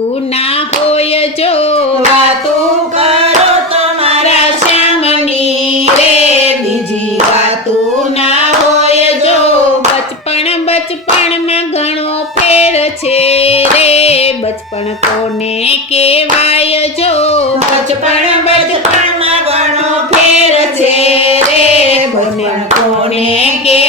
વાતું ના હોય જો વાતું કરો તમારા શ્યામની રે, બીજી વાતું ના હોય જો. બચપણમાં ઘણો ફેર છે રે, બચપણ કોને કહેવાય જો બચપણમાં ઘણો ફેર છે રે, બચપણ કોને કે